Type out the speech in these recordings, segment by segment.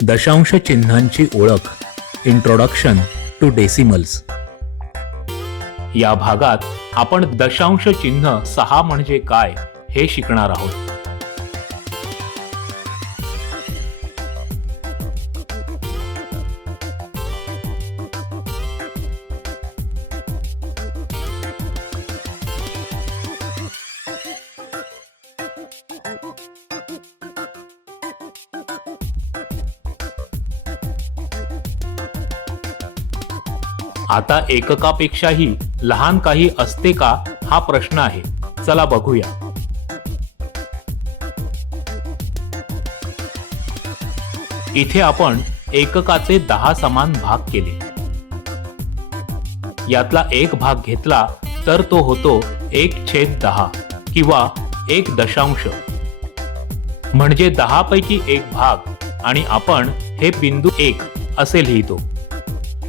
दशांश चिन्हांची ओळख. Introduction to decimals. या भागात आपण दशांश चिन्ह 6 म्हणजे काय हे शिकणार आहोत. आता एककापेक्षाही लहान काही असते का हा प्रश्न आहे. चला बघूया. इथे आपण एककाचे 10 समान भाग केले. यातला एक भाग घेतला तर तो होतो 1/10 किंवा 1 दशांश, म्हणजे 10 पैकी एक भाग, आणि आपण हे बिंदू 1 असे लिहितो.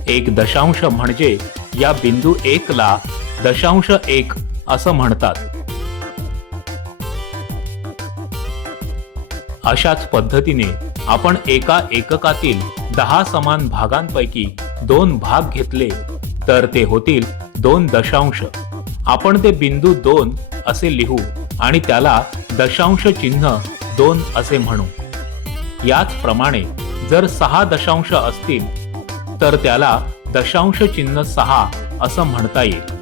1 दशांश म्हणजे या बिंदू 1 ला दशांश 1 असं म्हणतात. अशाच पद्धतीने आपण एका एककातील 10 समान भागांपैकी 2 भाग घेतले तर ते होतील 2 दशांश. आपण ते बिंदू 2 असे लिहू आणि त्याला दशांश चिन्ह 2 असे म्हणू. याच प्रमाणे जर 6 दशांश असतील तर त्याला दशांश चिन्ह 6 असं म्हणता येईल.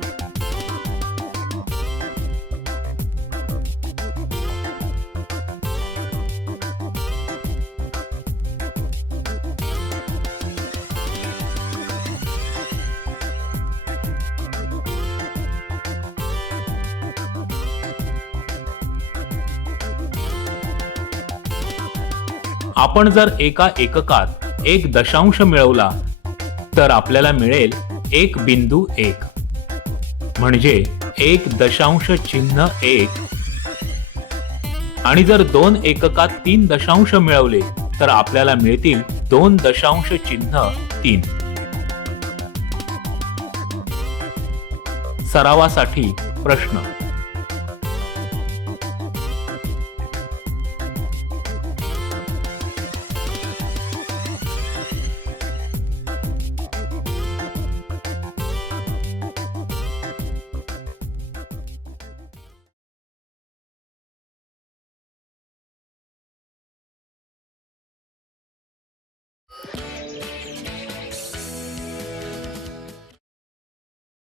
आपण जर एका एककात 1 दशांश मिळवला तर आपल्याला मिळेल 1 बिंदू 1, म्हणजे 1 दशांश चिन्ह 1. आणि जर 2 एककात 3 दशांश मिळवले तर आपल्याला मिळतील 2 दशांश चिन्ह 3. सरावासाठी प्रश्न.